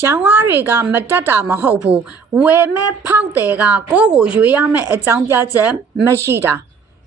ရောင်းအားတွေကမတက်တာမဟုတ်ဘူးဝယ်မဲ့ဖောက်တယ်ကကိုယ့်ကိုရွေးရမယ့်အကြောင်းပြချက်မရှိတာ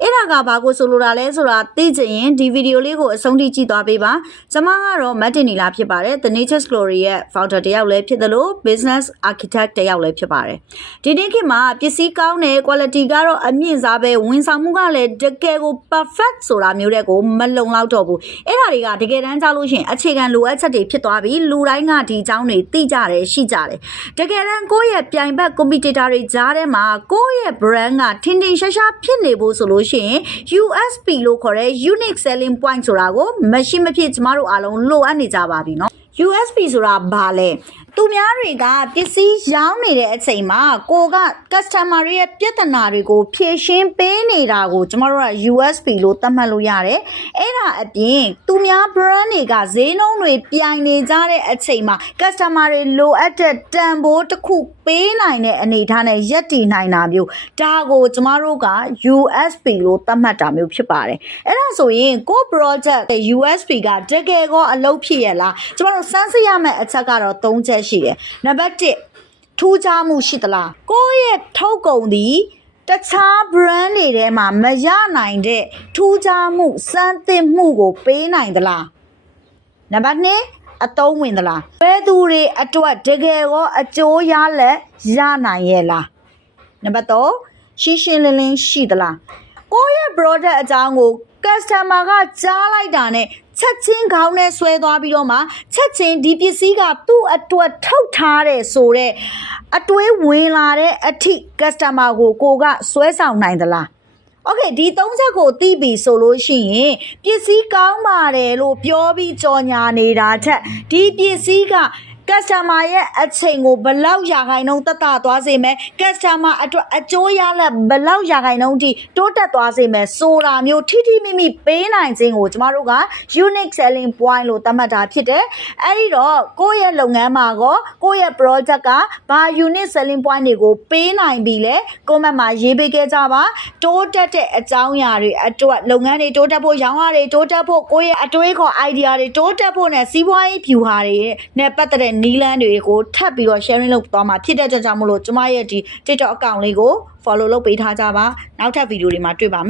အဲ့ဒါကဘာကိုဆိုလိုတာလဲဆိုတာသိချင်ရင်ဒီဗီဒီယိုလေးကိုအဆုံးထိကြည့်သွားပေးပါကျွန်မကတော့မတ်တင်နီလာဖြစ်ပါတယ် The Nature Glory ရဲ့ founder တယောက်လည်းဖြစ်တယ်လို့ business architect တယောက်လည်းဖြစ်ပါတယ်ဒီနေ့ခေတ်မှာပစ္စည်းကောင်းတဲ့ quality ကတော့အမြင့်စားပဲဝန်ဆောင်မှုကလည်းတကယ်ကို perfect ဆိုတာမျိုးတဲ့ကိုမလုံလောက်တော့ဘူးအဲ့ဒါတွေကတကယ်တမ်းကြောက်လို့ရှိရင်အခြေခံလိုအပ်ချက်တွေဖြစ်သွားပြီလူတိုင်းကဒီအကြောင်းတွေသိကြတယ်ရှိကြတယ်တကယ်တမ်းကိုယ့်ရဲ့ပြိုင်ဘက် competitor တွေကြားထဲမှာကိုယ့်ရဲ့ brand ကထင်ထင်ရှားရှားဖြစ်နေဖို့ဆိုလို့ရှိရင် USP လို့ခေါ်တဲ့ unique selling point ဆိုတာကိုမရှိမဖြစ်ကျမတို့အားလုံးလိုအပ်နေကြပါပြီเนาะ USP ဆိုတာဘာလဲသူများတွေကပစ္စည်းရောင်းနေတဲ့အချိန်မှာကိုက customer တွေရဲ့ပြဿနာတွေကိုဖြေရှင်းပေးနေတာကိုကျမတို့က USP လို့သတ်မှတ်လို့ရတယ်အဲ့ဒါအပြင်သူများ brand တွေကဈေးနှုန်းတွေပြိုင်နေကြတဲ့အချိန်မှာ customer တွေလိုအပ်တဲ့တန်ဖိုးတစ်ခုပေးနိုင်တဲ့အနေအထားနဲ့ရပ်တည်နိုင်တာမျိုးဒါကိုကျမတို့က USP လို့သတ်မှတ်တာမျိုးဖြစ်ပါတယ်အဲ့ဒါဆိုရင်ကို project USP ကတကယ်ကောအလုပ်ဖြစ်ရလားကျမတို့စမ်းစစ်ရမယ့်အချက်ကတော့၃ချက်ရှိတယ်နံပါတ်1ထူးခြားမှုရှိသလားကိုယ့်ရဲ့ထုတ်ကုန်သည်တခြား brand တွေထဲမှာမရနိုင်တဲ့ထူးခြားမှုစမ်းသစ်မှုကိုပေးနိုင်သလားနံပါတ်2အသုံးဝင်သလားဘယ်သူတွေအတွက်တကယ်ကောအကျိုးရလက်ရနိုင်ရဲ့လားနံပါတ်3ရှင်းရှင်းလင်းလင်းရှိသလားကိုယ့်ရဲ့ product အကြောင်းကို customer ကကြားလိုက်တာနဲ့ချက်ချင်းခေါင်းနဲ့ဆွဲသွားပြီးတော့မှချက်ချင်းဒီပစ္စည်းကသူ့အတွက်ထုတ်ထားတယ်ဆိုတော့အတွေးဝင်လာတဲ့အထိ customer ကိုကဆွဲဆောင်နိုင်သလားOkay ဒီ၃ချက်ကိုသိပြီဆိုလို့ရှိရင်ပစ္စည်းကောင်းပါတယ်လို့ပြောပြီးကြော်ညာနေတာထက်ဒီပစ္စည်းကcustomer ရဲ့အချိန်ကိုဘယ်လောက်ရာခိုင်နှုန်းသက်သာသွားစေမယ် customer အတွက်အကျိုးရလဒ်ဘယ်လောက်ရာခိုင်နှုန်းထိတိုးတက်သွားစေမယ်ဆိုတာမျိုးထိထိမိမိပေးနိုင်ခြင်းကိုကျမတို့က unique selling point လို့သတ်မှတ်တာဖြစ်တယ်အဲ့ဒီတော့ကိုယ့်ရဲ့လုပ်ငန်းမှာကောကိုယ့်ရဲ့ project ကဘာ unique selling point တွေကိုပေးနိုင်ပြီလဲ comment မှာရေးပေးခဲ့ကြပါတိုးတက်တဲ့အကြောင်းအရာတွေအတွက်လုပ်ငန်းတွေတိုးတက်ဖို့ရောင်းအားတွေတိုးတက်ဖို့ကိုယ့်ရဲ့အတွေးခေါ် idea တွေတိုးတက်ဖို့နဲ့စီးပွားရေး view ဟာတွေနဲ့ပတ်သက်တဲ့နီလန်းတွေကိုထပ်ပြီးတော့ sharing လုပ်သွားမှာဖြစ်တဲ့ကြောင့်မို့လို့ကျမရဲ့ဒီ TikTok account လေးကို follow လုပ်ပေးထားကြပါနောက်ထပ်ဗီဒီယိုတွေမှာတွေ့ပါမယ်